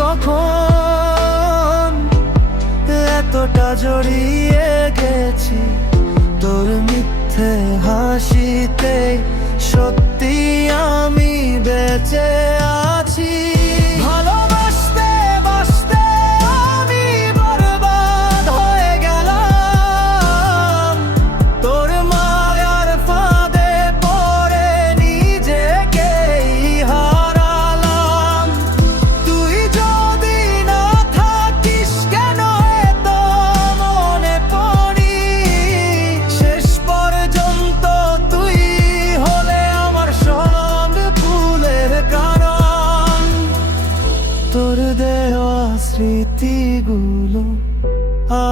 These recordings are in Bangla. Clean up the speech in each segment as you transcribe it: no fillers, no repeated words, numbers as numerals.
কখন এতটা জড়িয়ে গেছি তোর মিথ্যে হাসিতে, সত্যি আমি বেঁচে আছি। ভালোবাসতে বাসতে আমি বরবাদ হয়ে গেলাম, তোর মায়ার ফাঁদে পড়ে নিজেকেই হারালাম। তুই যদি না থাকিস কেন এত মনে পড়ি, শেষ পর্যন্ত তুই হলে আমার সব ভুলের কারণ। তোর দেওয়া স্মৃতিগুলো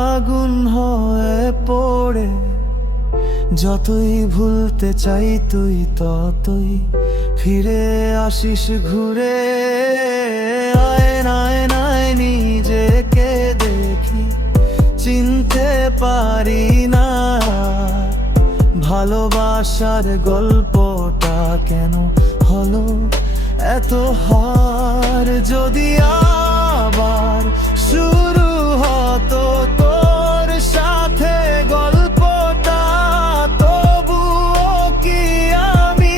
আগুন হয়ে পড়ে, যতই ভুলতে চাই তুই ততই ফিরে আসিস ঘুরে। আয়নায় আয়নায় নিজেকে দেখি, চিনতে পারি না ভালোবাসার গল্পটা কেন হলো এত হার। যদি আবার শুরু হতো তোর সাথে গল্পটা, তবুও কি আমি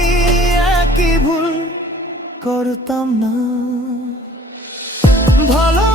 একই ভুল করতাম না? ভালো